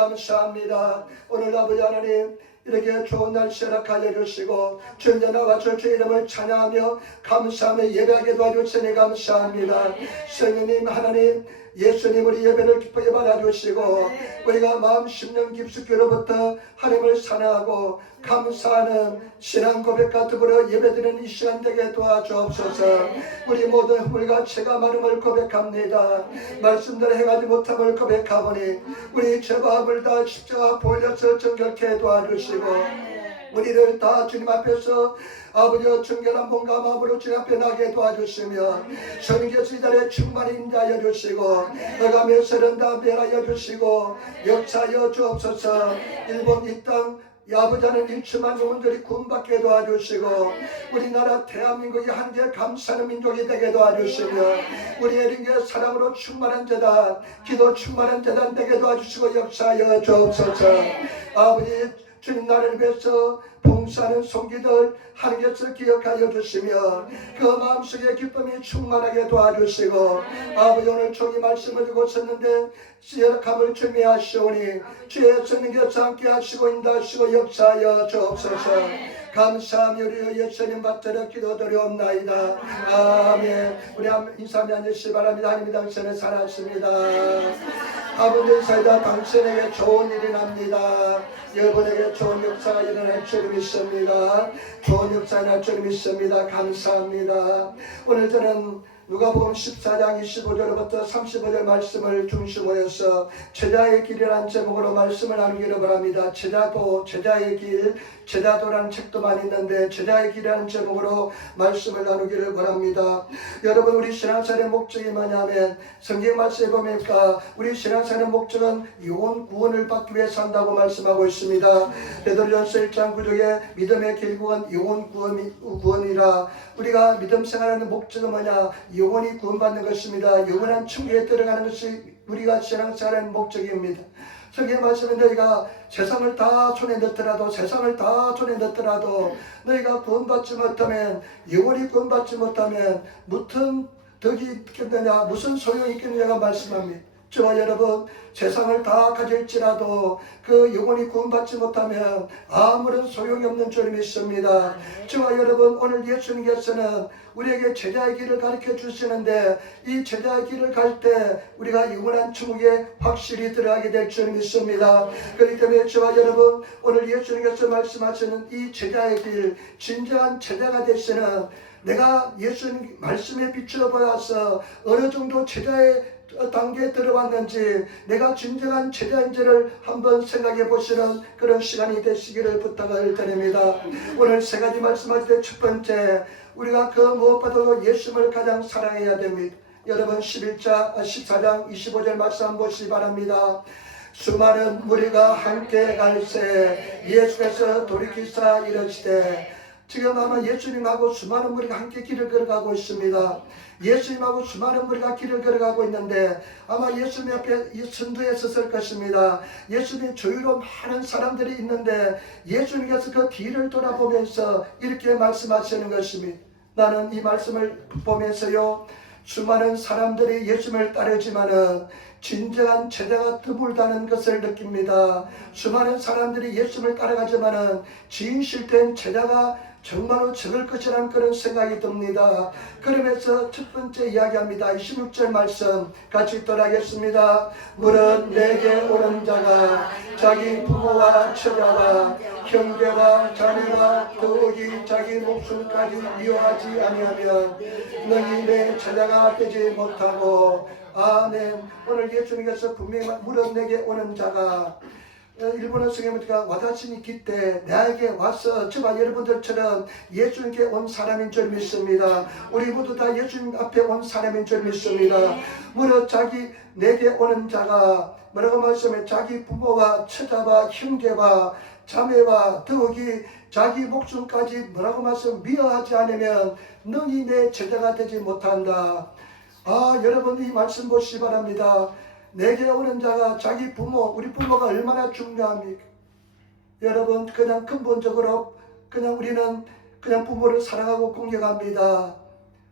감사합니다. 오늘 아버지 하나님 이렇게 좋은 날씨 허락하여 주시고 주님 나와 주의 이름을 찬양하며 감사하며 예배하게 도와주시니 감사합니다. 성령님 하나님 예수님 우리 예배를 기쁘게 받아주시고 우리가 마음 심령 깊숙이로부터 하나님을 사랑하고 감사하는 신앙 고백과 더불어 예배드리는 이 시간 되게 도와주옵소서. 우리 모두 우리가 죄가 많음을 고백합니다. 말씀대로 행하지 못함을 고백하오니 우리 죄바함을 다 십자가 보혈로서 정결케 도와주시고 우리를 다 주님 앞에서 아버지와 정결한 몸과 마음으로 주님 앞에 나게 도와주시며 성령께서 이 자리에 충만히 임하여 주시고 너가며 세련다 변하여 주시고 역사하여 주옵소서. 일본 이 땅 아버지는 일침한 영혼들이 구원받게 도와주시고 우리나라 대한민국이 한결 감사하는 민족이 되게 도와주시며 우리의灵의 사랑으로 충만한 재단 기도 충만한 재단 되게 도와주시고 역사하여 주옵소서. 아버지 주님 나를 위해서 봉사하는 손기들 하나님께서 기억하여 주시며 그 마음속에 기쁨이 충만하게 도와주시고 아버지 오늘 종이 말씀을 주고 있었는데 시력함을 준비하시오니 주의 성령께서 함께 하시고 인도하시고 역사하여 주옵소서. 감사하며 우리 예수님 받들어 기도드리옵나이다. 아멘. 우리 인사하며 앉으시기 바랍니다. 하나님 당신을 사랑하십니다. 아버지 사이다 당신에게 좋은 일이 납니다. 여러분에게 좋은 역사가 일어날 줄 믿습니다. 좋은 역사가 일어날 줄 믿습니다. 감사합니다. 오늘 저는 누가복음 14장 25절부터 35절 말씀을 중심으로 해서 제자의 길이라는 제목으로 말씀을 나누기를 바랍니다. 제자도 제자의 길, 제자도라는 책도 많이 있는데 제자의 길이라는 제목으로 말씀을 나누기를 바랍니다. 여러분 우리 신앙생활의 목적이 뭐냐면 성경 말씀에 보니까 우리 신앙생활의 목적은 영혼 구원을 받기 위해서 한다고 말씀하고 있습니다. 베드로전서 1장 9절에 믿음의 결국은 영혼 구원이라. 우리가 믿음 생활하는 목적은 뭐냐? 영혼이 구원받는 것입니다. 영원한 천국에 들어가는 것이 우리가 신앙생활하는 목적입니다. 성경 말씀에 너희가 세상을 다 손에 넣더라도 너희가 구원받지 못하면 영원히 구원받지 못하면 무슨 덕이 있겠느냐 무슨 소용이 있겠느냐가 말씀합니다. 저와 여러분 세상을 다 가질지라도 그 영혼이 구원받지 못하면 아무런 소용이 없는 줄 믿습니다. 저와 여러분 오늘 예수님께서는 우리에게 제자의 길을 가르쳐 주시는데 이 제자의 길을 갈 때 우리가 영원한 천국에 확실히 들어가게 될 줄 믿습니다. 그렇기 때문에 저와 여러분 오늘 예수님께서 말씀하시는 이 제자의 길 진정한 제자가 되시는 내가 예수님 말씀에 비추어 보아서 어느 정도 제자의 단계에 들어왔는지 내가 진정한 제자인지를 한번 생각해 보시는 그런 시간이 되시기를 부탁을 드립니다. 오늘 세 가지 말씀할 때 첫 번째 우리가 그 무엇보다도 예수님을 가장 사랑해야 됩니다. 여러분 14장 25절 말씀 한번 보시기 바랍니다. 수많은 무리가 함께 갈새 예수께서 돌이키사 이르시되 지금 아마 예수님하고 수많은 무리가 함께 길을 걸어가고 있습니다. 예수님하고 수많은 무리가 길을 걸어가고 있는데 아마 예수님 앞에 선두에 섰을 것입니다. 예수님 주위로 많은 사람들이 있는데 예수님께서 그 뒤를 돌아보면서 이렇게 말씀하시는 것입니다. 나는 이 말씀을 보면서요 수많은 사람들이 예수님을 따르지만은 진정한 제자가 드물다는 것을 느낍니다. 수많은 사람들이 예수님을 따라가지만은 진실된 제자가 정말로 적을 것이라는 그런 생각이 듭니다. 그러면서 첫 번째 이야기합니다. 26절 말씀 같이 읽도록하겠습니다. 물은 내게 오는 자가 자기 부모와 처자와 형제와 자매와 더욱이 자기 목숨까지 미워하지 아니하면 너희 내 제자가 되지 못하고. 아멘. 오늘 예수님께서 분명히 물은 내게 오는 자가 일본어 성경보니까 와다시니 기때 나에게 와서 저와 여러분들처럼 예수님께 온 사람인 줄 믿습니다. 우리 모두 다 예수님 앞에 온 사람인 줄 믿습니다. 무릇 내게 오는 자가 뭐라고 말씀해? 자기 부모와 처자와 형제와 자매와 더욱이 자기 목숨까지 뭐라고 말씀 미워하지 않으면 너희 내 제자가 되지 못한다. 여러분 이 말씀 보시기 바랍니다. 내게 오는 자가 자기 부모, 우리 부모가 얼마나 중요합니까? 여러분 그냥 근본적으로 그냥 우리는 그냥 부모를 사랑하고 공경합니다.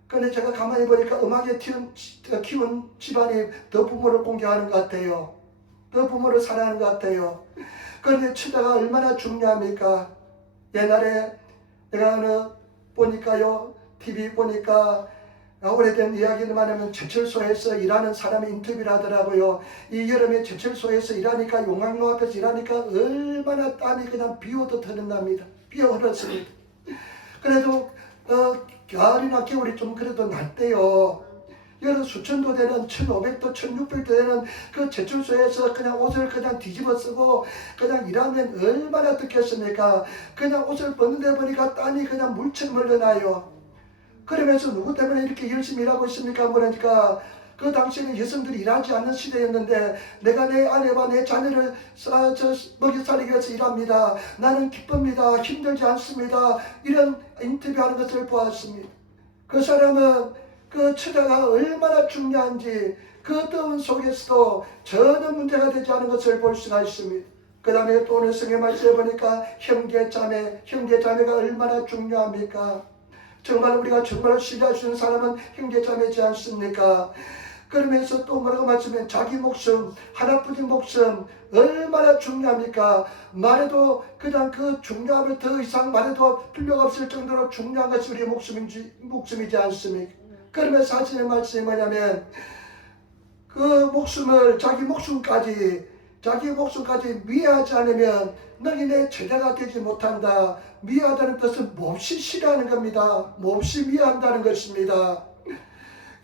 그런데 제가 가만히 보니까 음악에 키운 집안이 더 부모를 공경하는 것 같아요. 더 부모를 사랑하는 것 같아요. 그런데 처자가 얼마나 중요합니까? 옛날에 내가 어느 보니까요, TV 보니까 오래된 이야기만 하면 제철소에서 일하는 사람이 인터뷰를 하더라고요. 이 여름에 제철소에서 일하니까, 용광로 앞에서 일하니까 얼마나 땀이 그냥 비 오듯 흐른답니다. 비가 흘렀습니다. 그래도 가을이나 겨울이 좀 그래도 낫대요. 여러 수천도 되는 1500도 1600도 되는 그 제철소에서 그냥 옷을 그냥 뒤집어 쓰고 그냥 일하면 얼마나 듣겠습니까? 그냥 옷을 벗는데 보니까 땀이 그냥 물처럼 흘러나요. 그러면서 누구 때문에 이렇게 열심히 일하고 있습니까? 그러니까 그 당시에는 여성들이 일하지 않는 시대였는데 내가 내 아내와 내 자녀를 먹여 살리기 위해서 일합니다. 나는 기쁩니다. 힘들지 않습니다. 이런 인터뷰하는 것을 보았습니다. 그 사람은 그 처자가 얼마나 중요한지 그 어떤 속에서도 전혀 문제가 되지 않은 것을 볼 수가 있습니다. 그 다음에 또 오늘 성경 말씀에 보니까 형제자매가 얼마나 중요합니까? 정말 우리가 정말 신뢰할 수 있는 사람은 형제자매지 않습니까? 그러면서 또 뭐라고 말씀해? 자기 목숨, 하나뿐인 목숨 얼마나 중요합니까? 말해도 그냥 그 중요함을 더 이상 말해도 필요가 없을 정도로 중요한 것이 우리의 목숨이지 않습니까? 그러면서 하시는 말씀이 뭐냐면 그 목숨을 자기 목숨까지 미워하지 않으면 너희 내 제자가 되지 못한다. 미워하다는 뜻은 몹시 싫어하는 겁니다. 몹시 미워한다는 것입니다.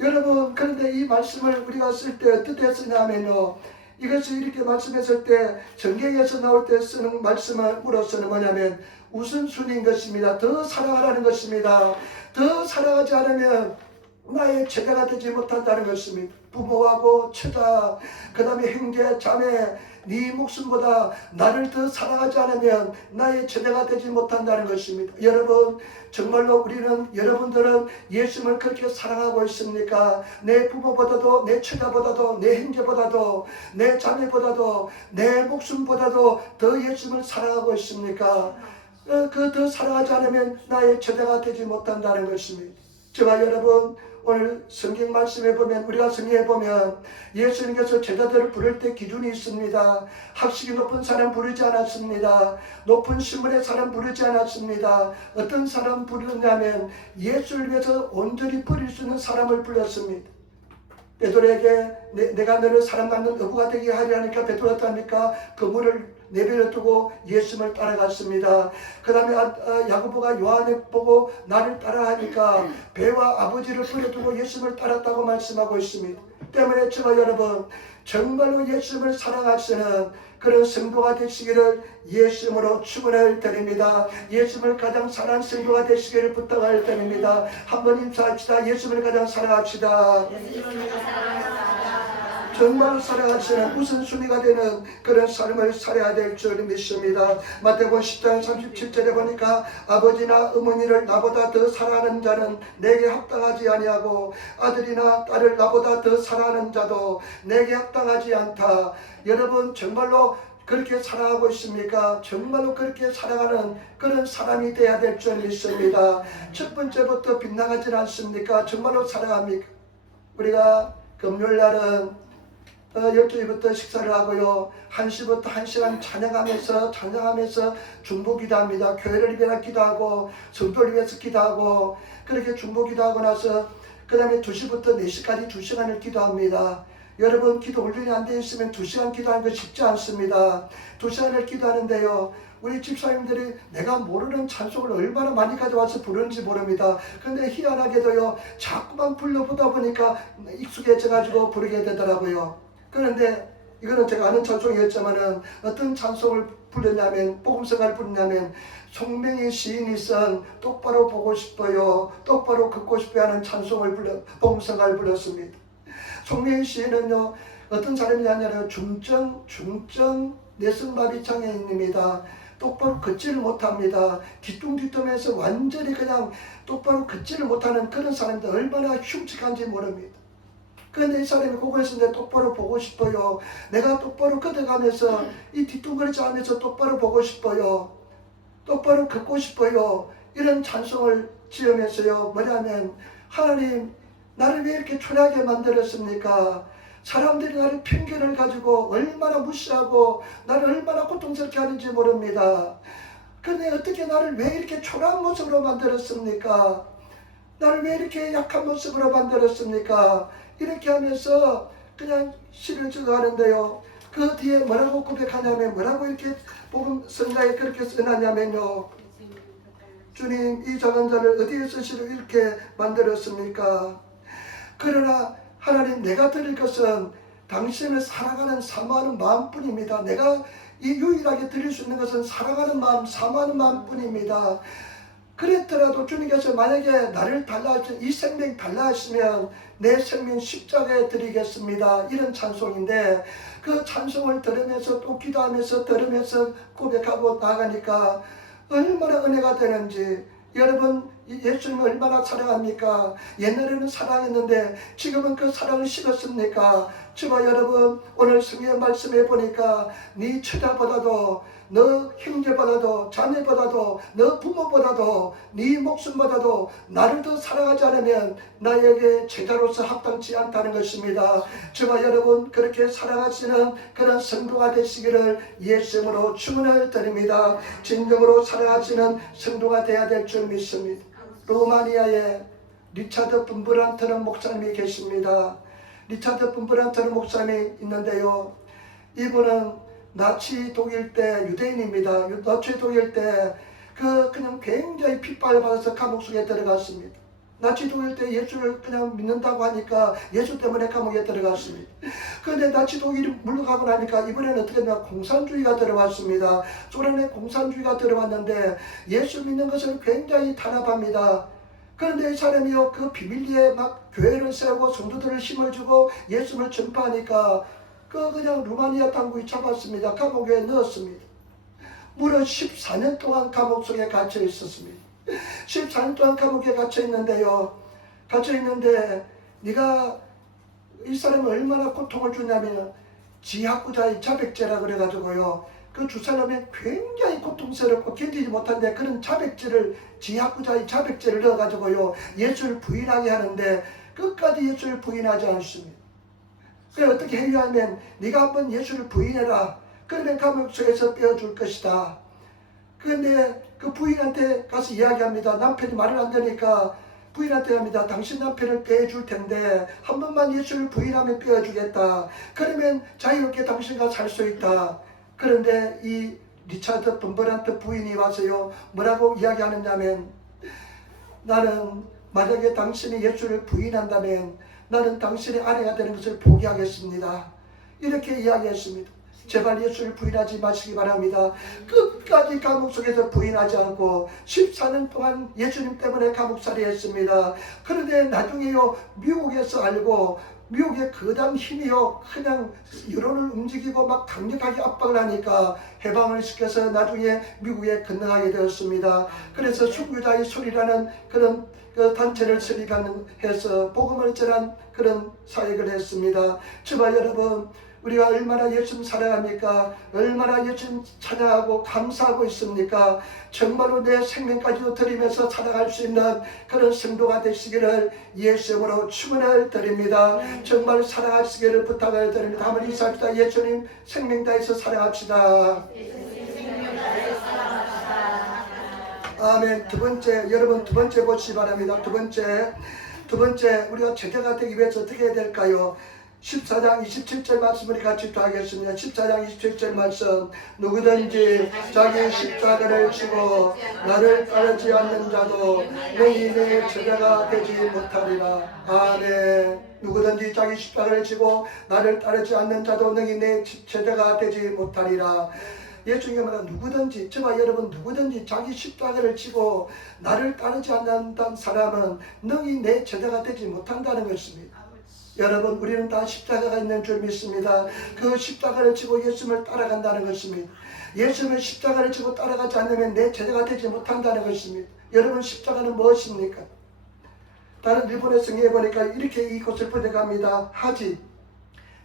여러분, 그런데 이 말씀을 우리가 쓸 때 어떻게 쓰냐면요, 이것을 이렇게 말씀했을 때 성경에서 나올 때 쓰는 말씀으로서는 뭐냐면 우선순위인 것입니다. 더 사랑하라는 것입니다. 더 사랑하지 않으면 나의 제자가 되지 못한다는 것입니다. 부모하고 처자, 그 다음에 형제, 자매, 네 목숨보다 나를 더 사랑하지 않으면 나의 제자가 되지 못한다는 것입니다. 여러분, 정말로 여러분들은 예수님을 그렇게 사랑하고 있습니까? 내 부모보다도, 내 처자보다도, 내 형제보다도, 내 자매보다도, 내 목숨보다도 더 예수님을 사랑하고 있습니까? 그 더 사랑하지 않으면 나의 제자가 되지 못한다는 것입니다. 저와 여러분, 오늘 성경 말씀에 보면, 우리가 성경에 보면 예수님께서 제자들을 부를 때 기준이 있습니다. 학식이 높은 사람 부르지 않았습니다. 높은 신분의 사람 부르지 않았습니다. 어떤 사람 부르냐면 예수를 위해서 온전히 버릴 수 있는 사람을 불렀습니다. 베드로에게 내가 너를 사람 낳는 어부가 되게 하리라니까 베드로가 어떡합니까? 그물을 내버려 두고 예수님을 따라갔습니다. 그 다음에 야고보가 요한을 보고 나를 따라하니까 배와 아버지를 버려두고 예수님을 따랐다고 말씀하고 있습니다. 때문에 저와 여러분, 정말로 예수님을 사랑하시는 그런 성도가 되시기를 예수님으로 축원을 드립니다. 예수님을 가장 사랑하는 성도가 되시기를 부탁을 드립니다. 한번 인사합시다. 예수님을 가장 사랑합시다. 정말로 살아가시는 우선순위가 되는 그런 삶을 살아야 될 줄 믿습니다. 마태복음 10장 37절에 보니까 아버지나 어머니를 나보다 더 사랑하는 자는 내게 합당하지 아니하고 아들이나 딸을 나보다 더 사랑하는 자도 내게 합당하지 않다. 여러분, 정말로 그렇게 사랑하고 있습니까? 정말로 그렇게 사랑하는 그런 사람이 되어야 될 줄 믿습니다. 첫 번째부터 빗나가지 않습니까? 정말로 사랑합니까? 우리가 금요일날은 12시부터 식사를 하고요. 1시부터 1시간 찬양하면서 중보 기도합니다. 교회를 위해서 기도하고 성도를 위해서 기도하고 그렇게 중보 기도하고 나서 그 다음에 2시부터 4시까지 2시간을 기도합니다. 여러분, 기도 훈련이 안 되어 있으면 2시간 기도하는 거 쉽지 않습니다. 2시간을 기도하는데요, 우리 집사님들이 내가 모르는 찬송을 얼마나 많이 가져와서 부르는지 모릅니다. 근데 희한하게도요, 자꾸만 불러보다 보니까 익숙해져가지고 부르게 되더라고요. 그런데 이거는 제가 아는 찬송이었지만은 어떤 찬송을 부르냐면, 복음성가를 부르냐면 송명희 시인이 쓴 똑바로 보고 싶어요, 똑바로 걷고 싶어요 하는 찬송을 복음성가를 불렀습니다. 송명희 시인은요, 어떤 사람이냐면 중증 내성마비 장애인입니다. 똑바로 걷지를 못합니다. 뒤뚱뒤뚱해서 완전히 그냥 똑바로 걷지를 못하는 그런 사람인데 얼마나 흉측한지 모릅니다. 그런데 이 사람이 그곳에서 내 똑바로 보고 싶어요, 내가 똑바로 걷어가면서 이 뒤뚱거리지 않으면서 똑바로 보고 싶어요, 똑바로 걷고 싶어요, 이런 찬송을 지으면서요, 뭐냐면 하나님, 나를 왜 이렇게 초라하게 만들었습니까? 사람들이 나를 편견을 가지고 얼마나 무시하고 나를 얼마나 고통스럽게 하는지 모릅니다. 그런데 어떻게 나를 왜 이렇게 초라한 모습으로 만들었습니까? 나를 왜 이렇게 약한 모습으로 만들었습니까? 이렇게 하면서 그냥 시를 적어 하는데요. 그 뒤에 뭐라고 고백하냐면, 뭐라고 이렇게 복음 성가에 그렇게 써놨냐면요. 주님, 이 작은 자를 어디에서 시로 이렇게 만들었습니까? 그러나 하나님, 내가 드릴 것은 당신을 사랑하는 사모하는 마음뿐입니다. 내가 이 유일하게 드릴 수 있는 것은 사랑하는 마음, 사모하는 마음뿐입니다. 그랬더라도 주님께서 만약에 나를 달라하시면, 이 생명 달라하시면 내 생명 십자가에 드리겠습니다. 이런 찬송인데, 그 찬송을 들으면서 또 기도하면서 들으면서 고백하고 나가니까 얼마나 은혜가 되는지. 여러분, 예수님을 얼마나 사랑합니까? 옛날에는 사랑했는데 지금은 그 사랑을 식었습니까? 저와 여러분, 오늘 성경 말씀해 보니까 네 처자보다도, 너 형제보다도, 자매보다도, 너 부모보다도, 네 목숨보다도 나를 더 사랑하지 않으면 나에게 제자로서 합당치 않다는 것입니다. 저와 여러분, 그렇게 사랑하시는 그런 성도가 되시기를 예수님으로 축원을 드립니다. 진정으로 사랑하시는 성도가 되어야 될 줄 믿습니다. 로마니아에 리차드 분브란트는 목사님이 계십니다. 리차드 분브란트는 목사님이 있는데요. 이분은 나치 독일 때 유대인입니다. 나치 독일 때 그냥 굉장히 핍박을 받아서 감옥 속에 들어갔습니다. 나치 독일 때 예수를 그냥 믿는다고 하니까 예수 때문에 감옥에 들어갔습니다. 그런데 나치 독일이 물러가고 나니까 이번에는 어떻게 되냐, 공산주의가 들어왔습니다. 소련의 공산주의가 들어왔는데 예수 믿는 것을 굉장히 탄압합니다. 그런데 이 사람이요, 그 비밀리에 막 교회를 세우고 성도들을 힘을 주고 예수를 전파하니까 그냥 루마니아 당국이 잡았습니다. 감옥에 넣었습니다. 무려 14년 동안 감옥 속에 갇혀 있었습니다. 14년 동안 감옥에 갇혀 있는데요. 갇혀 있는데 네가 이 사람이 얼마나 고통을 주냐면 지하구자의 자백죄라 그래가지고요. 그 두 사람이 굉장히 고통스럽고 견디지 못한데 그런 자백죄를, 지하구자의 자백죄를 넣어가지고요. 예수를 부인하게 하는데 끝까지 예수를 부인하지 않습니다. 그래 어떻게 해야하면 네가 한번 예수를 부인해라. 그러면 감옥 속에서 빼어줄 것이다. 그런데 그 부인한테 가서 이야기합니다. 남편이 말을 안 되니까 부인한테 합니다. 당신 남편을 빼줄 텐데 한 번만 예수를 부인하면 빼어주겠다. 그러면 자유롭게 당신과 살 수 있다. 그런데 이 리차드 분브란트 부인이 와서요, 뭐라고 이야기하느냐면, 나는 만약에 당신이 예수를 부인한다면 나는 당신의 아내가 되는 것을 포기하겠습니다. 이렇게 이야기했습니다. 제발 예수를 부인하지 마시기 바랍니다. 끝까지 감옥 속에서 부인하지 않고 14년 동안 예수님 때문에 감옥살이 했습니다. 그런데 나중에요, 미국에서 알고, 미국의 거대한 힘이요, 그냥 여론을 움직이고 막 강력하게 압박을 하니까 해방을 시켜서 나중에 미국에 건너가게 되었습니다. 그래서 순교자의 소리라는 그런 단체를 설립해서 복음을 전한 그런 사역을 했습니다. 저와 여러분, 우리가 얼마나 예수님 사랑합니까? 얼마나 예수님 찬양하고 감사하고 있습니까? 정말로 내 생명까지도 드리면서 살아갈 수 있는 그런 성도가 되시기를 예수님으로 축원을 드립니다. 정말 사랑하시기를 부탁을 드립니다. 한번 인사합시다. 예수님 생명 다해서 사랑합시다. 아멘. 두 번째, 여러분 두 번째 보시기 바랍니다. 두 번째 우리가 제자가 되기 위해서 어떻게 해야 될까요? 14장 27절 말씀을 같이 하겠습니다. 14장 27절 말씀. 누구든지 자기 십자가를 지고 나를 따르지 않는 자도 너희 내 제자가 되지 못하리라. 아멘. 누구든지 자기 십자가를 지고 나를 따르지 않는 자도 너희 내 제자가 되지 못하리라. 예수님이 말한 누구든지, 저와 여러분 누구든지 자기 십자가를 지고 나를 따르지 않는 사람은 너희 내 제자가 되지 못한다는 것입니다. 여러분, 우리는 다 십자가가 있는 줄 믿습니다. 그 십자가를 지고 예수님을 따라간다는 것입니다. 예수님의 십자가를 지고 따라가지 않으면 내 제자가 되지 못한다는 것입니다. 여러분, 십자가는 무엇입니까? 다른 일본의 성경에 보니까 이렇게 이것을 번역합니다. 하지,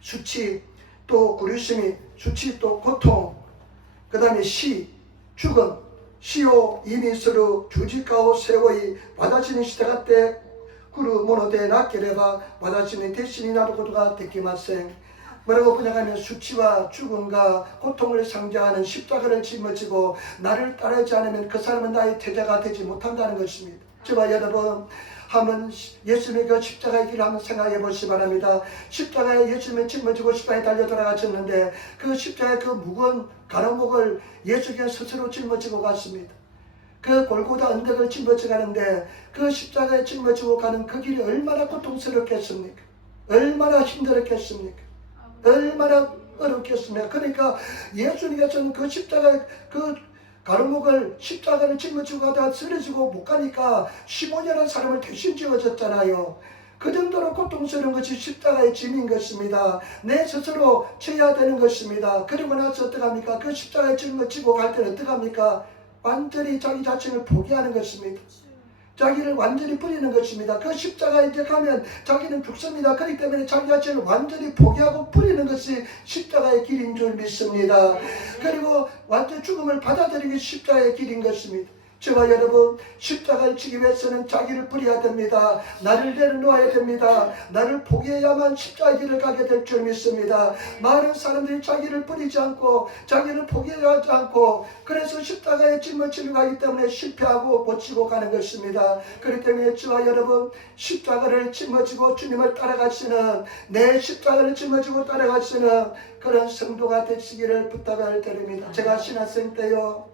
수치, 또 구류심이, 수치, 또 고통, 그 다음에 시, 죽음, 시오 이미스루 주지가오 세오이 와다시니 시대가 때 구루 모노데 나케레바 와다시니 대신이 나도 고도가 데키마생. 뭐라고 번역하면 수치와 죽음과 고통을 상징하는 십자가를 짊어지고 나를 따르지 않으면 그 사람은 나의 제자가 되지 못한다는 것입니다. 저와 여러분 한번 예수님의 그 십자가의 길을 한번 생각해 보시기 바랍니다. 십자가에 예수님을 짊어지고 십자가에 달려 돌아가셨는데 그 십자가의 그 무거운 가로목을 예수께서 스스로 짊어지고 갔습니다. 그 골고다 언덕을 짊어지고 가는데 그 십자가에 짊어지고 가는 그 길이 얼마나 고통스럽겠습니까? 얼마나 힘들었겠습니까? 얼마나 어렵겠습니까? 그러니까 예수님께서는 그 십자가 그 가로목을 십자가를 짊어지고 가다가 쓰러지고 못 가니까 15년한 사람을 대신 지어줬잖아요. 그 정도로 고통스러운 것이 십자가의 짐인 것입니다. 내 스스로 져야 되는 것입니다. 그리고 나서 어떡합니까? 그 십자가에 짊어지고 갈 때는 어떡합니까? 완전히 자기 자신을 포기하는 것입니다. 자기를 완전히 버리는 것입니다. 그 십자가에 이제 가면 자기는 죽습니다. 그렇기 때문에 자기 자신을 완전히 포기하고 버리는 것이 십자가의 길인 줄 믿습니다. 그리고 완전 죽음을 받아들이는 게 십자가의 길인 것입니다. 저와 여러분 십자가를 지기 위해서는 자기를 버려야 됩니다. 나를 내려놓아야 됩니다. 나를 포기해야만 십자가의 길을 가게 될 줄 믿습니다. 많은 사람들이 자기를 버리지 않고 자기를 포기하지 않고 그래서 십자가에 짊어지고 가기 때문에 실패하고 못 지고 가는 것입니다. 그렇기 때문에 저와 여러분 십자가를 짊어지고 주님을 따라가시는 내 십자가를 짊어지고 따라가시는 그런 성도가 되시기를 부탁을 드립니다. 제가 신학생 때요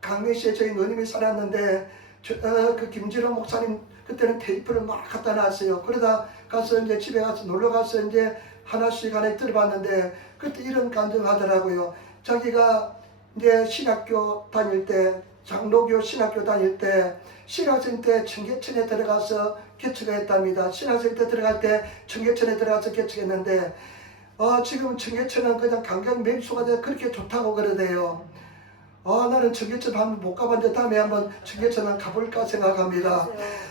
강릉시에 저희 누님이 살았는데 그 김진호 목사님 그때는 테이프를 막 갖다 놨어요. 그러다 가서 이제 집에 가서 놀러 가서 이제 하나씩 하나 들어봤는데 그때 이런 감정하더라고요. 자기가 이제 신학교 다닐 때 장로교 신학교 다닐 때 신학생 때 청계천에 들어가서 개척을 했답니다. 신학생 때 들어갈 때 청계천에 들어가서 개척했는데 지금 청계천은 그냥 관광 명소가 돼 그렇게 좋다고 그러대요. 나는 청계천 한번 못 가봤는데 다음에 한번 청계천 가볼까 생각합니다.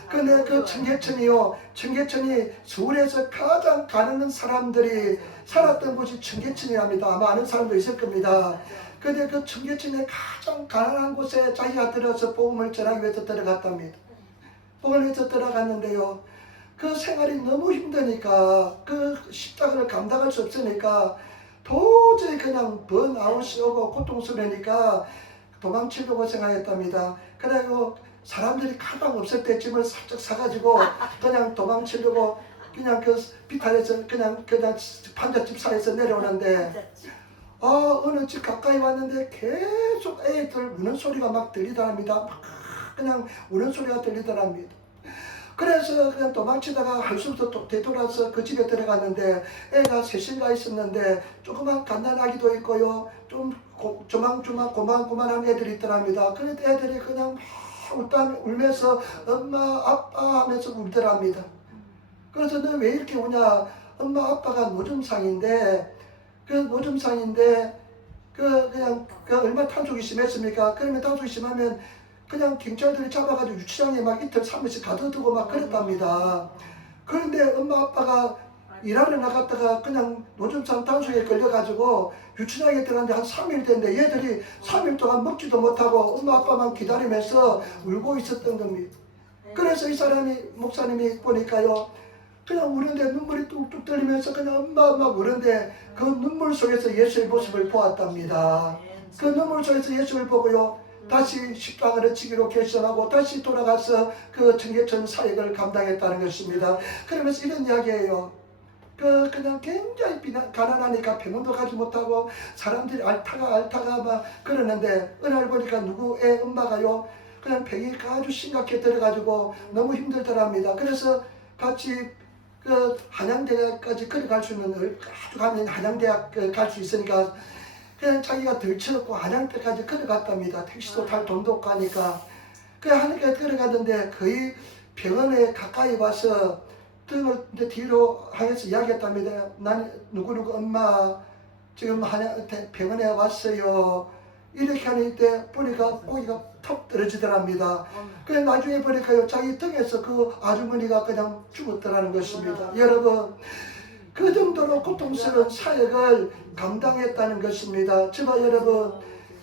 근데 그 청계천이요, 청계천이 서울에서 가장 가난한 사람들이 살았던 곳이 청계천이랍니다. 아마 아는 사람도 있을 겁니다. 근데 그 청계천의 가장 가난한 곳에 자기가 들어서 복음을 전하기 위해서 들어갔답니다. 복음을 위해서 들어갔는데요, 그 생활이 너무 힘드니까 그 십자가를 감당할 수 없으니까 도저히 그냥 번아웃이 오고 고통스러우니까 도망치려고 생각했답니다. 그래고 사람들이 가방 없을 때 짐을 살짝 사가지고 그냥 도망치려고 그냥 그 비탈에서 그냥 판잣집사에서 내려오는데 어느 집 가까이 왔는데 계속 애들 우는 소리가 막 들리더랍니다. 막 그냥 우는 소리가 들리더랍니다. 그래서 그냥 도망치다가 할 수 없어 또 되돌아서 그 집에 들어갔는데 애가 셋인가 있었는데 조그만 갓난아기도 있고요. 좀 조망조망 고만고만한 애들이 있더랍니다. 그런데 애들이 그냥 울면서 엄마 아빠 하면서 울더랍니다. 그래서 너 왜 이렇게 우냐? 엄마 아빠가 노점상인데 그냥 얼마나 탄속이 심했습니까? 그러면 탄속이 심하면 그냥 경찰들이 잡아가지고 유치장에 막 이틀 3일씩 가둬두고 막 그랬답니다. 그런데 엄마 아빠가 일하러 나갔다가 그냥 노점상 단속에 걸려가지고 유치장에 들어갔는데 한 3일 됐는데 얘들이 3일 동안 먹지도 못하고 엄마 아빠만 기다리면서 울고 있었던 겁니다. 그래서 이 사람이 목사님이 보니까요 그냥 우는데 눈물이 뚝뚝 떨리면서 그냥 엄마 우는데 그 눈물 속에서 예수의 모습을 보았답니다. 그 눈물 속에서 예수를 보고요 다시 십자가를 지기로 결심하고 다시 돌아가서 그 청계천 사역을 감당했다는 것입니다. 그러면서 이런 이야기예요. 그냥 굉장히 가난하니까 병원도 가지 못하고 사람들이 앓다가 막 그러는데 어느 날 보니까 누구의 엄마가요 그냥 병이 아주 심각해 들어가지고 너무 힘들더랍니다. 그래서 같이 그 한양대학까지 걸어갈 수 있는 아주 가면 한양대학 갈 수 있으니까 그냥 자기가 들쳐놓고 한양대까지 걸어갔답니다. 택시도 탈 돈도 없고 하니까. 그 한양대 걸어갔는데 거의 병원에 가까이 와서 등을 이제 뒤로 향해서 이야기했답니다. 난 누구누구 엄마 지금 병원에 왔어요. 이렇게 하는 때 보니까 고기가 턱 떨어지더랍니다. 그래 나중에 보니까요 자기 등에서 그 아주머니가 그냥 죽었더라는 것입니다. 여러분 그 정도로 고통스러운 사역을 감당했다는 것입니다. 저와 여러분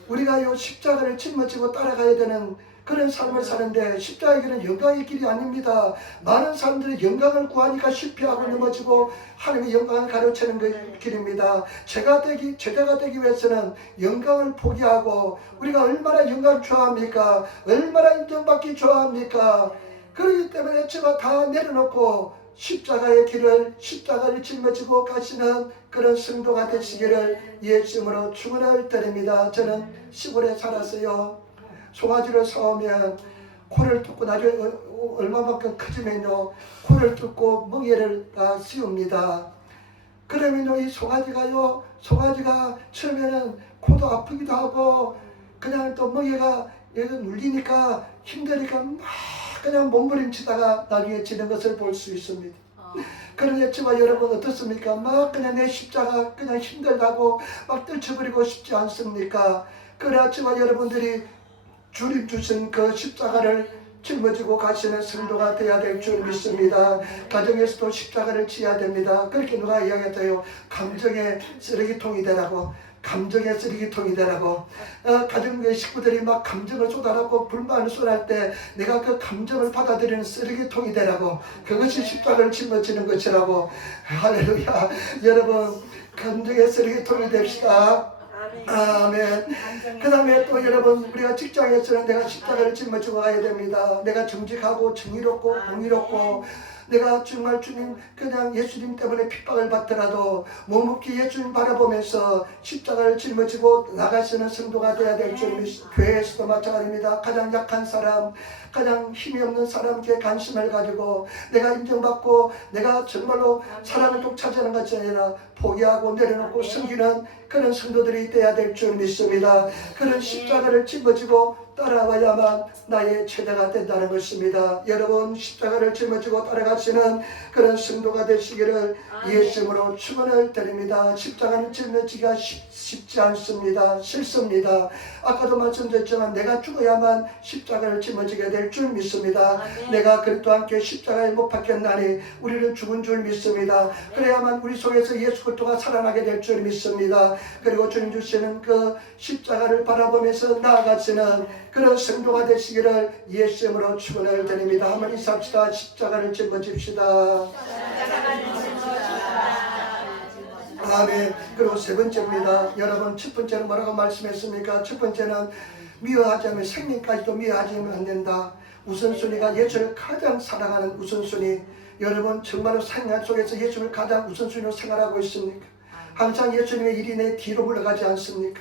우리가 이 십자가를 짊어지고 따라가야 되는 그런 삶을 사는데 십자가의 길은 영광의 길이 아닙니다. 많은 사람들이 영광을 구하니까 실패하고 넘어지고 하나님의 영광을 가로채는 그 길입니다. 제자가 되기 위해서는 영광을 포기하고 우리가 얼마나 영광을 좋아합니까? 얼마나 인정받기 좋아합니까? 그렇기 때문에 제가 다 내려놓고 십자가의 길을 십자가를 짊어지고 가시는 그런 성도가 되시기를 예수님으로 축원을 드립니다. 저는 시골에 살았어요. 송아지를 사오면 코를 뚫고 나중에 얼마만큼 커지면요 코를 뚫고 멍에를 다 씌웁니다. 그러면요 이 송아지가 처음에는 코도 아프기도 하고 그냥 또 멍에가 얘가 눌리니까 힘드니까 막 그냥 몸부림치다가 나중에 지는 것을 볼 수 있습니다. 그런데 저와 여러분 어떻습니까? 막 그냥 내 십자가 그냥 힘들다고 막 떨쳐버리고 싶지 않습니까? 그러나 저와 여러분들이 주님 주신 그 십자가를 짊어지고 가시는 성도가 되어야 될 줄 믿습니다. 가정에서도 십자가를 지어야 됩니다. 그렇게 누가 이야기했어요. 감정의 쓰레기통이 되라고. 감정의 쓰레기통이 되라고. 가정의 식구들이 막 감정을 쏟아내고 불만을 쏟아낼 때 내가 그 감정을 받아들이는 쓰레기통이 되라고. 그것이 십자가를 짊어지는 것이라고. 할렐루야. 여러분 감정의 쓰레기통이 됩시다. 아멘. 그 다음에 또 여러분 우리가 직장에서는 내가 십자가를 짊어지고 가야 됩니다. 내가 정직하고 정의롭고 공의롭고 내가 정말 주님 그냥 예수님 때문에 핍박을 받더라도 묵묵히 예수님 바라보면서 십자가를 짊어지고 나가시는 성도가 되어야 될 줄 믿습니다. 교회에서도 마찬가지입니다. 가장 약한 사람, 가장 힘이 없는 사람께 관심을 가지고 내가 인정받고 내가 정말로 사랑을 독차지하는 것이 아니라 포기하고 내려놓고 섬기는 그런 성도들이 되어야 될 줄 믿습니다. 그런 십자가를 짊어지고 따라와야만 나의 제자가 된다는 것입니다. 여러분 십자가를 짊어지고 따라가시는 그런 성도가 되시기를 예수님으로 축원을 드립니다. 십자가는 짊어지기가 쉽지 않습니다. 싫습니다. 아까도 말씀드렸지만 내가 죽어야만 십자가를 짊어지게 될 줄 믿습니다. 내가 그리스도와 함께 십자가에 못 박혔나니 우리는 죽은 줄 믿습니다. 그래야만 우리 속에서 예수 그리스도가 살아나게 될 줄 믿습니다. 그리고 주님 주시는 그 십자가를 바라보면서 나아가시는 그런 성도가 되시기를 예수님으로 축원을 드립니다. 한번 인사합시다. 십자가를 짊어집시다. 아멘. 그리고 세 번째입니다. 여러분 첫 번째는 뭐라고 말씀했습니까? 첫 번째는 미워하지 않으면 생명까지도 미워하지 안 된다. 우선순위가 예수를 가장 사랑하는 우선순위. 여러분 정말로 생활 속에서 예수를 가장 우선순위로 생활하고 있습니까? 항상 예수님의 일이 내 뒤로 물러가지 않습니까?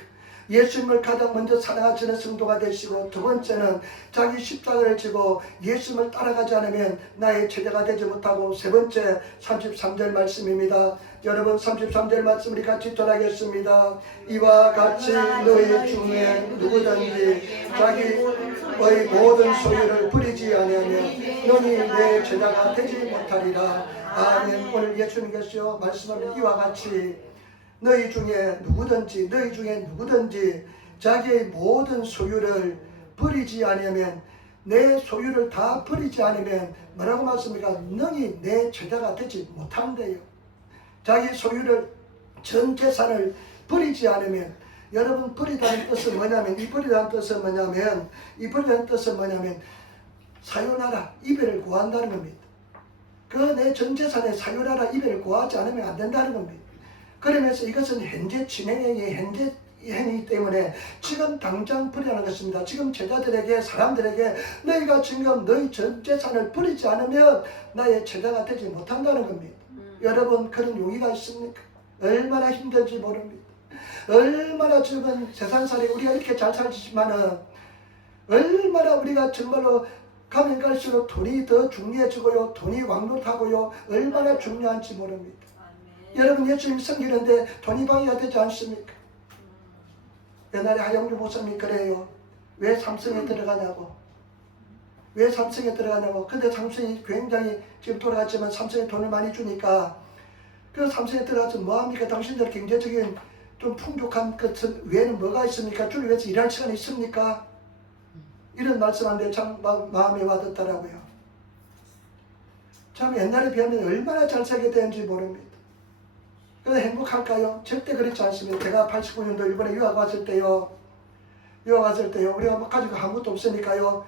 예수님을 가장 먼저 사랑하시는 성도가 되시고 두 번째는 자기 십자가를 지고 예수님을 따라가지 않으면 나의 제자가 되지 못하고 세 번째 33절 말씀입니다. 여러분 33절 말씀 우리 같이 전하겠습니다. 이와 같이 너희 중에 누구든지 자기의 모든 소유를 버리지 않으면 너희 내 제자가 되지 못하리라. 아멘. 오늘 예수님께서 말씀하는 이와 같이 너희 중에 누구든지 자기의 모든 소유를 버리지 않으면 내 소유를 다 버리지 않으면 뭐라고 말씀합니까? 너희 내 제자가 되지 못한대요. 자기 소유를 전 재산을 버리지 않으면 여러분 버리다는 뜻은 뭐냐면 이 버리다는 뜻은 뭐냐면 사유나라 이별을 구한다는 겁니다. 그 내 전 재산에 사유나라 이별을 구하지 않으면 안 된다는 겁니다. 그러면서 이것은 현재 진행형이 현재 행위이기 때문에 지금 당장 버리라는 것입니다. 지금 제자들에게 사람들에게 너희가 지금 너희 전 재산을 버리지 않으면 나의 제자가 되지 못한다는 겁니다. 여러분 그런 용의가 있습니까? 얼마나 힘든지 모릅니다. 얼마나 지금 세상살이 우리가 이렇게 잘 살지만은 얼마나 우리가 정말로 가면 갈수록 돈이 더 중요해지고요. 돈이 왕노릇하고요. 얼마나 중요한지 모릅니다. 여러분 예수님 섬기는데 돈이 방해가 되지 않습니까? 옛날에 하영주 목사님이 그래요. 왜 삼성에 들어가냐고. 근데 삼성이 굉장히 지금 돌아갔지만 삼성에 돈을 많이 주니까 그 삼성에 들어가서 뭐합니까? 당신들 경제적인 좀 풍족한 것 외에는 뭐가 있습니까? 주를 위해서 일할 시간이 있습니까? 이런 말씀하는데 참 마음에 와닿더라고요. 참 옛날에 비하면 얼마나 잘 살게 되는지 모릅니다. 그래서 행복할까요? 절대 그렇지 않습니다. 제가 89년도 일본에 유학 왔을 때요. 여기 왔을 때요, 우리가 뭐 가지고 아무것도 없으니까요,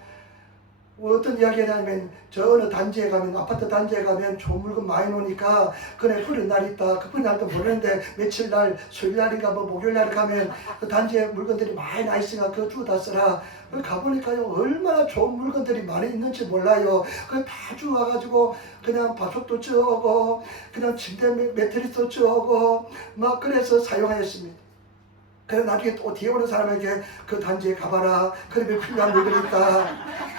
어떤 이야기를 하냐면, 저 어느 단지에 가면, 아파트 단지에 가면 좋은 물건 많이 놓으니까 그네 흐린 날 있다. 그 흐린 날도 모르는데 며칠 날, 수요일 날인가 뭐 목요일 날 가면 그 단지에 물건들이 많이 나 있으니까 그거 주워다 쓰라. 그 가보니까요, 얼마나 좋은 물건들이 많이 있는지 몰라요. 그걸 다 주워가지고 그냥 밥솥도 주워오고 그냥 침대 매트리스도 주워오고 막 그래서 사용하였습니다. 그래서 나중에 또 뒤에 오는 사람에게 그 단지에 가봐라. 그러면 필요한 물건이 있다.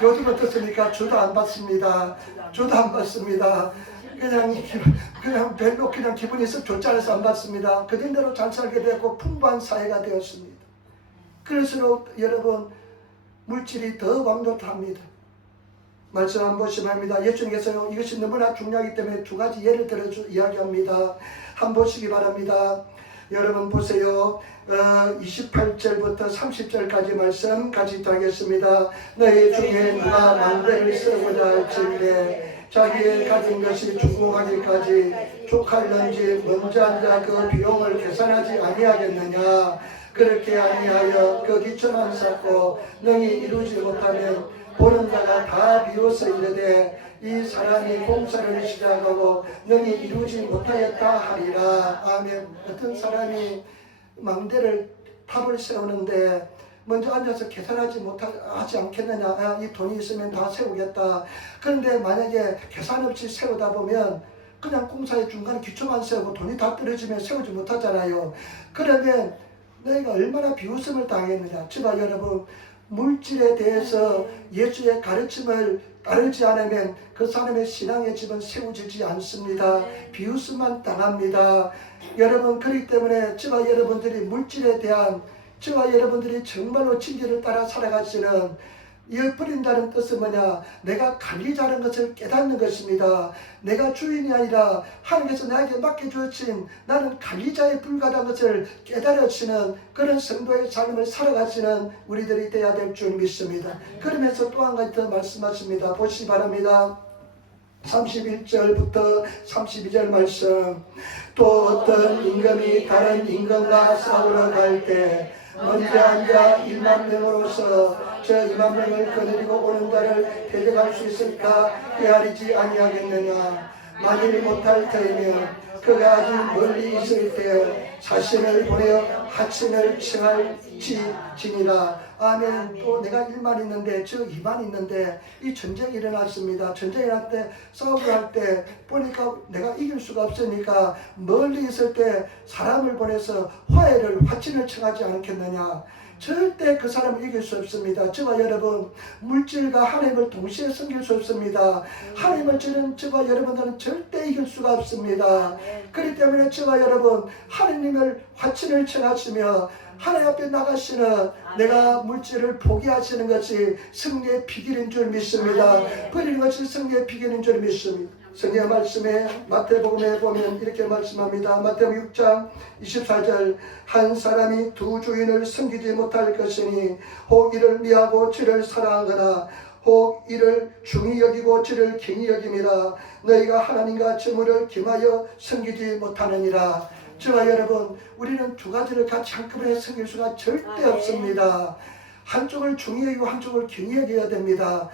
요즘 어떻습니까? 주도 안 받습니다. 주도 안 받습니다. 그냥 별로 그냥 기분이 썩 좋지 않아서 안 받습니다. 그 정도로 잘 살게 되고 풍부한 사회가 되었습니다. 그럴수록 여러분 물질이 더 왕노합니다. 말씀 한 번씩 합니다. 예수님께서 이것이 너무나 중요하기 때문에 두 가지 예를 들어 이야기합니다. 한 번 보시기 바랍니다. 여러분 보세요. 28절부터 30절까지 말씀 같이 하겠습니다. 너희 중에 누가 망대를 쓰고자 할진대 자기의 가진 것이 중공하기까지 족할런지 먼저 앉아 그 비용을 계산하지 아니하겠느냐. 그렇게 아니하여 그 기초만 쌓고 능히 이루지 못하면 보는 자가 다 비웃어 이르되 이 사람이 공사를 시작하고 능히 이루지 못하였다 하리라. 아멘. 어떤 사람이 망대를 탑을 세우는데 먼저 앉아서 계산하지 않겠느냐. 이 돈이 있으면 다 세우겠다. 그런데 만약에 계산 없이 세우다 보면 그냥 공사의 중간에 기초만 세우고 돈이 다 떨어지면 세우지 못하잖아요. 그러면 너희가 얼마나 비웃음을 당했느냐. 저와 여러분, 물질에 대해서 예수의 가르침을 따르지 않으면 그 사람의 신앙의 집은 세워지지 않습니다. 비웃음만 당합니다. 여러분, 그렇기 때문에 저와 여러분들이 물질에 대한, 저와 여러분들이 정말로 진리를 따라 살아가시는, 이어버린다는 뜻은 뭐냐? 내가 관리자는 것을 깨닫는 것입니다. 내가 주인이 아니라 하나님께서 나에게 맡겨주신 나는 관리자에 불과한 것을 깨달으시는 그런 성도의 삶을 살아가시는 우리들이 되어야 될 줄 믿습니다. 그러면서 또 한 가지 더 말씀하십니다. 보시기 바랍니다. 31절부터 32절 말씀. 또 어떤 임금이 다른 임금과 싸우러 갈 때 먼저 앉아 1만 명으로서 저 2만 명을 거느리고 오는 자를 대적할 수 있을까 헤아리지 아니하겠느냐. 만일 못할 터이면 그가 아직 멀리 있을 때 자신을 보내어 하친을 청할지니라. 아멘. 또 내가 1만 있는데 저 2만 있는데 이 전쟁이 일어났습니다. 전쟁이 일어날 때 싸우고 할 때 보니까 내가 이길 수가 없으니까 멀리 있을 때 사람을 보내서 화해를 화친을 청하지 않겠느냐. 절대 그 사람을 이길 수 없습니다. 저와 여러분, 물질과 하나님을 동시에 섬길 수 없습니다. 하나님을 저와 여러분들은 절대 이길 수가 없습니다. 그렇기 때문에 저와 여러분, 하나님을 화친을 청하시며 하나님 앞에 나가시는 내가 물질을 포기하시는 것이 승리의 비결인 줄 믿습니다. 버리는 것이 승리의 비결인 줄 믿습니다. 성경 말씀에 마태복음에 보면 이렇게 말씀합니다. 마태복음 6장 24절. 한 사람이 두 주인을 섬기지 못할 것이니 혹 이를 미하고 저를 사랑하거나 혹 이를 중히 여기고 저를 경히 여김이라. 너희가 하나님과 재물을 겸하여 섬기지 못하느니라. 저와 여러분, 우리는 두 가지를 같이 한꺼번에 섬길 수가 절대 없습니다. 한쪽을 중히 여기고 한쪽을 경히 여겨야 됩니다.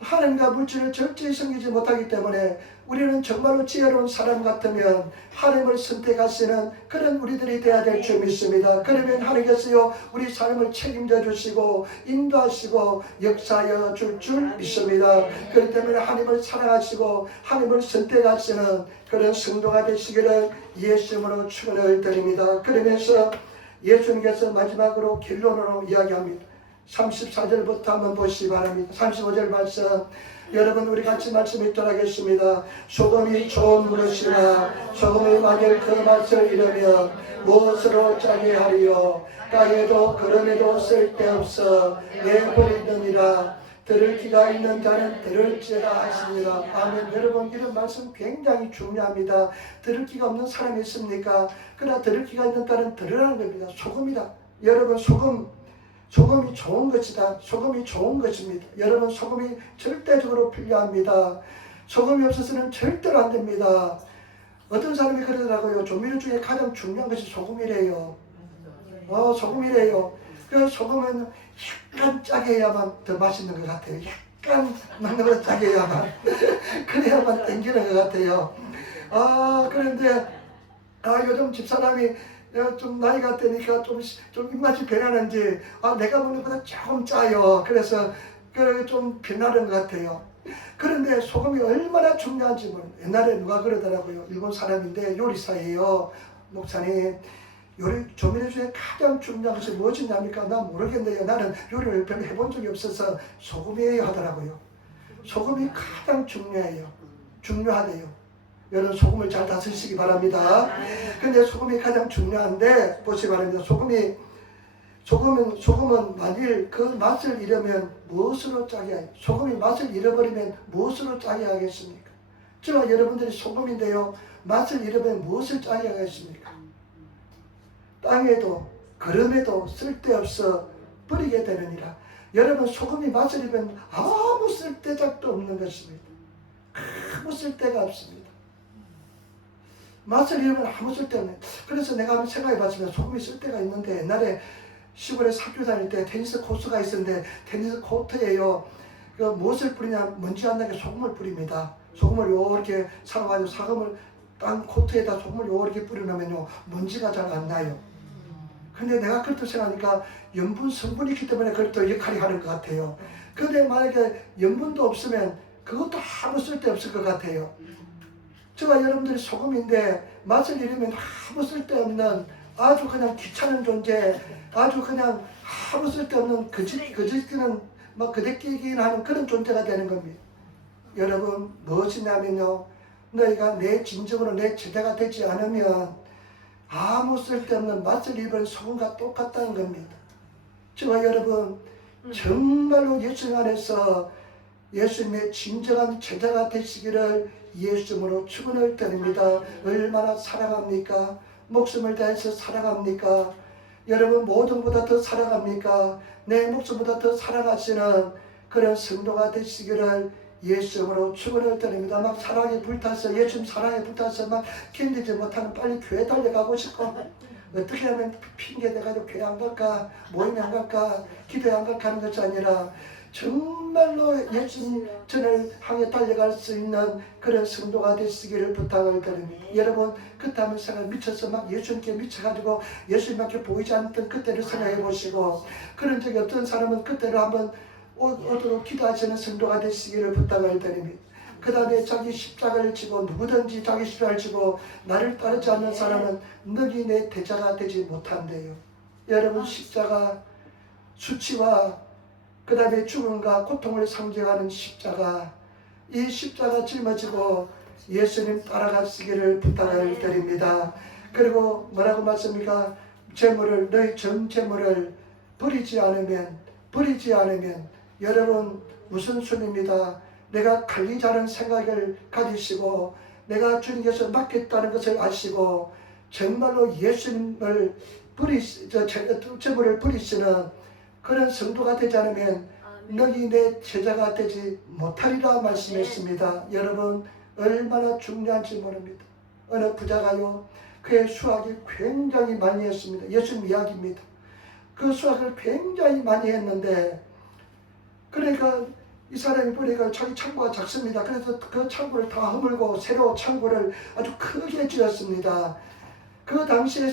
하나님과 물질을 절대히 섬기지 못하기 때문에 우리는 정말로 지혜로운 사람 같으면 하나님을 선택하시는 그런 우리들이 되어야 될 줄 믿습니다. 그러면 하나님께서요 우리 삶을 책임져 주시고 인도하시고 역사하여 줄 믿습니다. 그렇기 때문에 하나님을 사랑하시고 하나님을 선택하시는 그런 성도가 되시기를 예수님으로 축원을 드립니다. 그러면서 예수님께서 마지막으로 결론으로 이야기합니다. 34절부터 한번 보시기 바랍니다. 35절 말씀 여러분 우리 같이 말씀 읽도록 하겠습니다. 소금이 좋은 것이나 소금이 만일 그 맛을 잃으면 무엇으로 짜게 하리요. 땅에도 그럼에도 쓸데없어 내버리느니라. 들을 귀가 있는 자는 들을지라 하시니라. 아멘. 여러분 이런 말씀 굉장히 중요합니다. 들을 귀가 없는 사람이 있습니까? 그러나 들을 귀가 있는 자는 들으라는 겁니다. 소금이다. 여러분 소금이 좋은 것이다. 소금이 좋은 것입니다. 여러분 소금이 절대적으로 필요합니다. 소금이 없어서는 절대로 안 됩니다. 어떤 사람이 그러더라고요. 조미료 중에 가장 중요한 것이 소금이래요. 소금이래요. 그 소금은 약간 짜게 해야만 더 맛있는 것 같아요. 약간 너무 짜게 해야만 그래야만 땡기는 것 같아요. 그런데 요즘 집사람이 좀 나이가 되니까 좀 입맛이 변하는지 내가 먹는 것보다 조금 짜요. 그래서 좀 변하는 것 같아요. 그런데 소금이 얼마나 중요한지 모릅니다. 옛날에 누가 그러더라고요. 일본 사람인데 요리사예요. 목사님, 요리 조미료 중에 가장 중요한 것이 무엇이냐니까 난 모르겠네요. 나는 요리를 별로 해본 적이 없어서 소금이에요 하더라고요. 소금이 가장 중요하대요. 여러분 소금을 잘 다스리시기 바랍니다. 근데 소금이 가장 중요한데 보시기 바랍니다. 소금은 만일 그 맛을 잃으면 무엇으로 짜게 하겠습니까? 소금이 맛을 잃어버리면 무엇으로 짜게 하겠습니까? 저와 여러분들이 소금인데요. 맛을 잃으면 무엇을 짜게 하겠습니까? 땅에도 걸음에도 쓸데없어 버리게 되느니라. 여러분 소금이 맛을 잃으면 아무 쓸데작도 없는 것입니다. 아무 쓸데가 없습니다. 맛을 잃으면 아무 쓸데없네. 그래서 내가 한번 생각해 봤습니다. 소금이 쓸데가 있는데 옛날에 시골에 학교 다닐 때 테니스 코스가 있었는데 테니스 코트에요. 무엇을 뿌리냐 먼지 안 나게 소금을 뿌립니다. 소금을 요렇게 사가지고 사금을 땅 코트에다 소금을 요렇게 뿌려놓으면요 먼지가 잘 안 나요. 근데 내가 그렇게 생각하니까 염분 성분이 있기 때문에 그것도 역할이 하는 것 같아요. 근데 만약에 염분도 없으면 그것도 아무 쓸데없을 것 같아요. 저와 여러분들이 소금인데 맛을 잃으면 아무 쓸데없는 아주 그냥 귀찮은 존재, 아주 그냥 아무 쓸데없는 거짓기는 막 그대끼긴 하는 그런 존재가 되는 겁니다. 여러분 무엇이냐면요, 너희가 내 진정으로 내 제자가 되지 않으면 아무 쓸데없는 맛을 입은 소금과 똑같다는 겁니다. 저와 여러분 정말로 예수 안에서 예수님의 진정한 제자가 되시기를 예수님으로 축원을 드립니다. 얼마나 사랑합니까? 목숨을 다해서 사랑합니까? 여러분 모든 보다 더 사랑합니까? 내 목숨보다 더 사랑하시는 그런 성도가 되시기를 예수님으로 축원을 드립니다. 막 사랑에 불타서 예수님 사랑에 불타서 막 견디지 못하는 빨리 교회 달려가고 싶고 어떻게 하면 핑계 대가지고 교회 안 갈까, 모임에 안 갈까, 기도에 안 갈까 하는 것이 아니라 정말로 예수님 전을 향해 달려갈 수 있는 그런 성도가 되시기를 부탁을 드립니다. 여러분 그때 한번 생각 미쳐서 막 예수님께 미쳐가지고 예수님밖에 보이지 않던 그때를 생각해 보시고, 그런 적이 어떤 사람은 그때를 한번 오도록 기도하시는 성도가 되시기를 부탁을 드립니다. 그 다음에 자기 십자가를 지고 누구든지 자기 십자가를 지고 나를 따르지 않는 사람은 너희 내 대자가 되지 못한대요. 여러분 십자가 수치와 그 다음에 죽음과 고통을 상징하는 십자가, 이 십자가 짊어지고 예수님 따라가시기를 부탁을 드립니다. 그리고 뭐라고 말씀입니까? 재물을 너희 전 재물을 버리지 않으면 여러분 무슨 소리입니다. 내가 관리자는 생각을 가지시고 내가 주님께서 맡겠다는 것을 아시고 정말로 예수님을 재물을 버리시는 그런 성도가 되지 않으면 너희 내 제자가 되지 못하리라 말씀했습니다. 여러분 얼마나 중요한지 모릅니다. 어느 부자가요 그의 수학이 굉장히 많이 했습니다. 예수님 이야기입니다. 그 수학을 굉장히 많이 했는데 그러니까 이 사람이 보니까 자기 창고가 작습니다. 그래서 그 창고를 다 허물고 새로 창고를 아주 크게 지었습니다. 그 당시에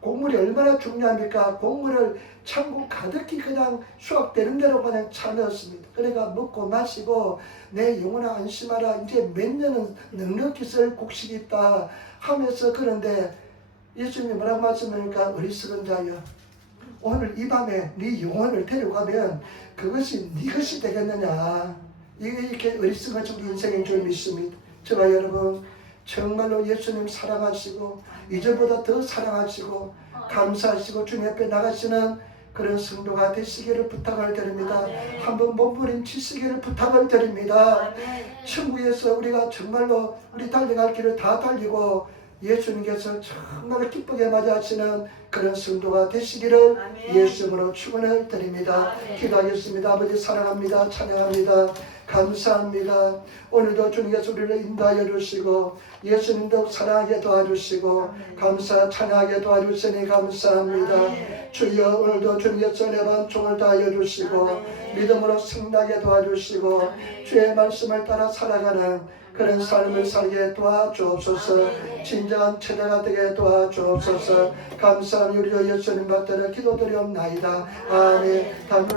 곡물이 얼마나 중요합니까? 곡물을 창고 가득히 그냥 수확되는 대로 그냥 차 넣었습니다. 그러니까 먹고 마시고 내 영혼아 안심하라, 이제 몇 년은 넉넉히 쓸 곡식이 있다 하면서, 그런데 예수님이 뭐라고 말씀하니까 어리석은 자여 오늘 이 밤에 네 영혼을 데려가면 그것이 네 것이 되겠느냐. 이게 어리석은 우리 인생인 줄 믿습니다. 저와 여러분 정말로 예수님 사랑하시고 이전보다 더 사랑하시고 감사하시고 주님 옆에 나가시는 그런 성도가 되시기를 부탁을 드립니다. 한번 몸부림치시기를 부탁을 드립니다. 천국에서 우리가 정말로 우리 달려갈 길을 다 달리고 예수님께서 정말 기쁘게 맞이하시는 그런 성도가 되시기를 예수님으로 축원을 드립니다. 기도하겠습니다. 아버지 사랑합니다. 찬양합니다. 감사합니다. 오늘도 주님께서 우리를 인도하여 주시고 예수님도 사랑하게 도와주시고 감사 찬양하게 도와주시니 감사합니다. 주여 오늘도 주님께서 내 반총을 다하여 주시고 믿음으로 승리하게 도와주시고 주의 말씀을 따라 살아가는 그런 삶을 살게 도와주옵소서. 진정한 체자가 되게 도와주옵소서. 감사합니다. 우리 예수님 받들어 기도드리옵나이다. 아멘.